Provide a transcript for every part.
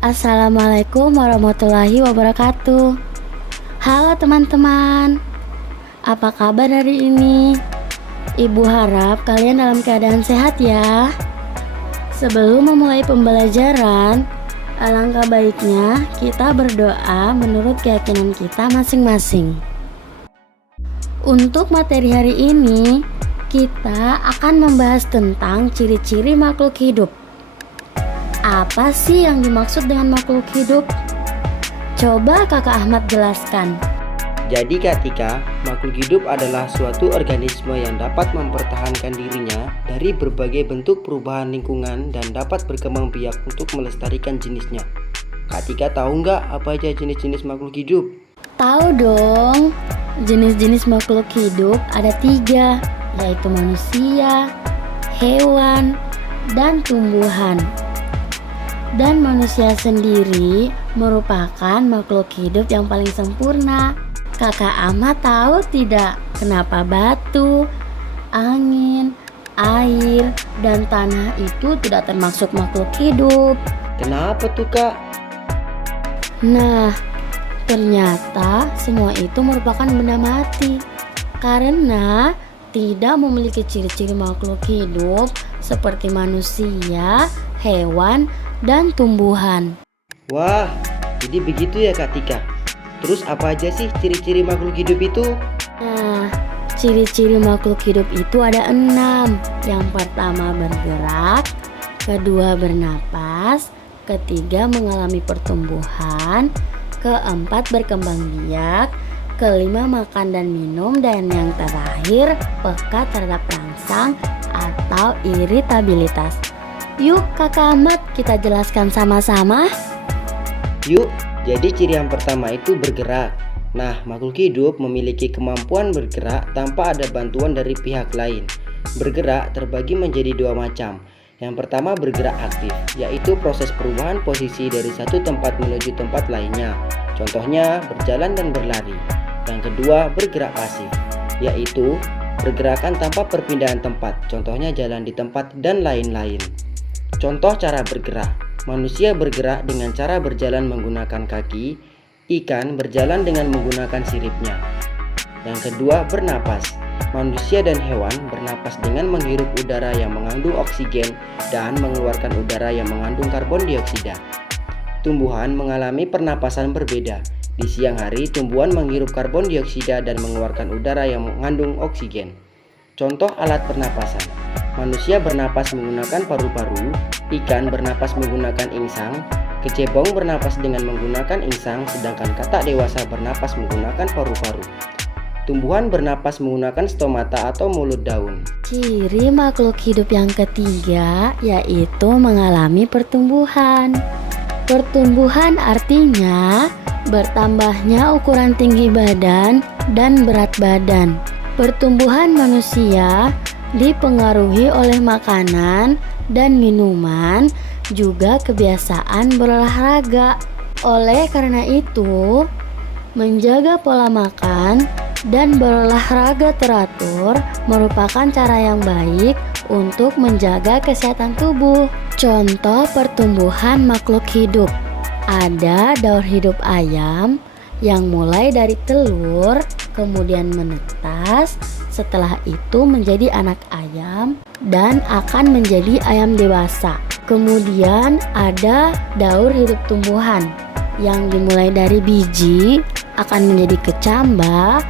Assalamualaikum warahmatullahi wabarakatuh. Halo teman-teman, apa kabar hari ini? Ibu harap kalian dalam keadaan sehat ya. Sebelum memulai pembelajaran, alangkah baiknya kita berdoa menurut keyakinan kita masing-masing. Untuk materi hari ini, kita akan membahas tentang ciri-ciri makhluk hidup. Apa sih yang dimaksud dengan makhluk hidup? Coba Kakak Ahmad jelaskan. Jadi Kak Tika, makhluk hidup adalah suatu organisme yang dapat mempertahankan dirinya dari berbagai bentuk perubahan lingkungan dan dapat berkembang biak untuk melestarikan jenisnya. Kak Tika tahu nggak apa aja jenis-jenis makhluk hidup? Tahu dong, jenis-jenis makhluk hidup ada 3, yaitu manusia, hewan, dan tumbuhan. Dan manusia sendiri merupakan makhluk hidup yang paling sempurna. Kakak Ahmad tahu tidak kenapa batu, angin, air, dan tanah itu tidak termasuk makhluk hidup? Kenapa tuh Kak? Nah, ternyata semua itu merupakan benda mati karena tidak memiliki ciri-ciri makhluk hidup seperti manusia, hewan, dan tumbuhan. Wah, jadi begitu ya Kak Tika. Terus apa aja sih ciri-ciri makhluk hidup itu? Nah, ciri-ciri makhluk hidup itu ada 6. Yang pertama bergerak, kedua bernapas, ketiga mengalami pertumbuhan, keempat berkembang biak, kelima makan dan minum, dan yang terakhir peka terhadap rangsang atau iritabilitas. Yuk Kakak Ahmad, kita jelaskan sama-sama. Yuk, jadi ciri yang pertama itu bergerak. Nah, makhluk hidup memiliki kemampuan bergerak tanpa ada bantuan dari pihak lain. Bergerak terbagi menjadi 2 macam. Yang pertama bergerak aktif, yaitu proses perubahan posisi dari satu tempat menuju tempat lainnya. Contohnya berjalan dan berlari. Yang kedua bergerak pasif, yaitu pergerakan tanpa perpindahan tempat. Contohnya jalan di tempat dan lain-lain. Contoh cara bergerak, manusia bergerak dengan cara berjalan menggunakan kaki, ikan berjalan dengan menggunakan siripnya. Yang kedua bernapas, manusia dan hewan bernapas dengan menghirup udara yang mengandung oksigen dan mengeluarkan udara yang mengandung karbon dioksida. Tumbuhan mengalami pernapasan berbeda. Di siang hari, tumbuhan menghirup karbon dioksida dan mengeluarkan udara yang mengandung oksigen. Contoh alat pernapasan, manusia bernapas menggunakan paru-paru, ikan bernapas menggunakan insang, kecebong bernapas dengan menggunakan insang, sedangkan katak dewasa bernapas menggunakan paru-paru. Tumbuhan bernapas menggunakan stomata atau mulut daun. Ciri makhluk hidup yang ketiga yaitu mengalami pertumbuhan. Pertumbuhan artinya bertambahnya ukuran tinggi badan dan berat badan. Pertumbuhan manusia dipengaruhi oleh makanan dan minuman, juga kebiasaan berolahraga. Oleh karena itu, menjaga pola makan dan berolahraga teratur merupakan cara yang baik untuk menjaga kesehatan tubuh. Contoh pertumbuhan makhluk hidup, ada daur hidup ayam yang mulai dari telur, kemudian menetas, setelah itu menjadi anak ayam dan akan menjadi ayam dewasa. Kemudian ada daur hidup tumbuhan yang dimulai dari biji, akan menjadi kecambah,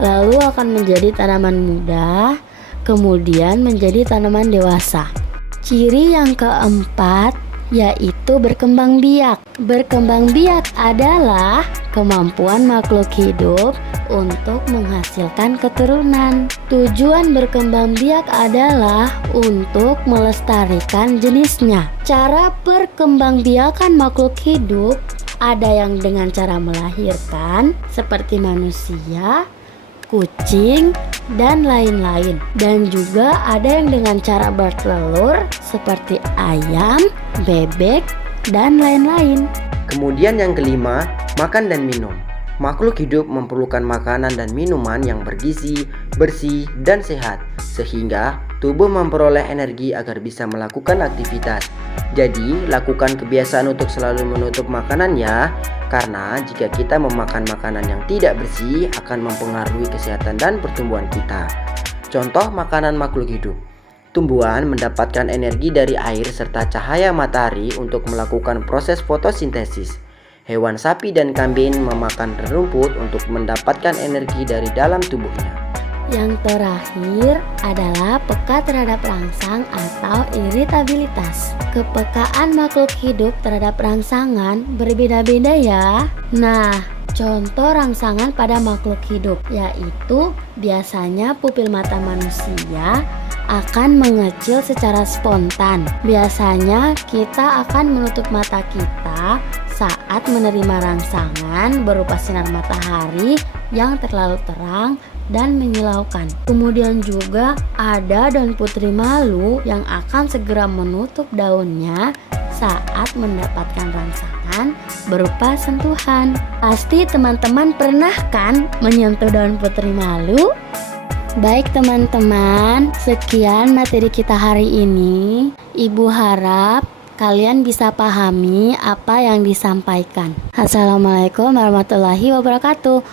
lalu akan menjadi tanaman muda, kemudian menjadi tanaman dewasa. Ciri yang keempat yaitu berkembang biak. Berkembang biak adalah kemampuan makhluk hidup untuk menghasilkan keturunan. Tujuan berkembang biak adalah untuk melestarikan jenisnya. Cara perkembangbiakan makhluk hidup ada yang dengan cara melahirkan seperti manusia, kucing, dan lain-lain. Dan juga ada yang dengan cara bertelur seperti ayam, bebek, dan lain-lain. Kemudian yang kelima, makan dan minum. Makhluk hidup memerlukan makanan dan minuman yang bergizi, bersih, dan sehat, sehingga tubuh memperoleh energi agar bisa melakukan aktivitas. Jadi, lakukan kebiasaan untuk selalu menutup makanan ya, karena jika kita memakan makanan yang tidak bersih akan mempengaruhi kesehatan dan pertumbuhan kita. Contoh makanan makhluk hidup. Tumbuhan mendapatkan energi dari air serta cahaya matahari untuk melakukan proses fotosintesis. Hewan sapi dan kambing memakan rumput untuk mendapatkan energi dari dalam tubuhnya. Yang terakhir adalah peka terhadap rangsang atau iritabilitas. Kepekaan makhluk hidup terhadap rangsangan berbeda-beda ya. Nah, contoh rangsangan pada makhluk hidup yaitu biasanya pupil mata manusia akan mengecil secara spontan. Biasanya kita akan menutup mata kita saat menerima rangsangan berupa sinar matahari yang terlalu terang dan menyilaukan. Kemudian juga ada daun putri malu yang akan segera menutup daunnya saat mendapatkan rangsangan berupa sentuhan. Pasti teman-teman pernah kan menyentuh daun putri malu? Baik teman-teman, sekian materi kita hari ini. Ibu harap kalian bisa pahami apa yang disampaikan. Assalamualaikum warahmatullahi wabarakatuh.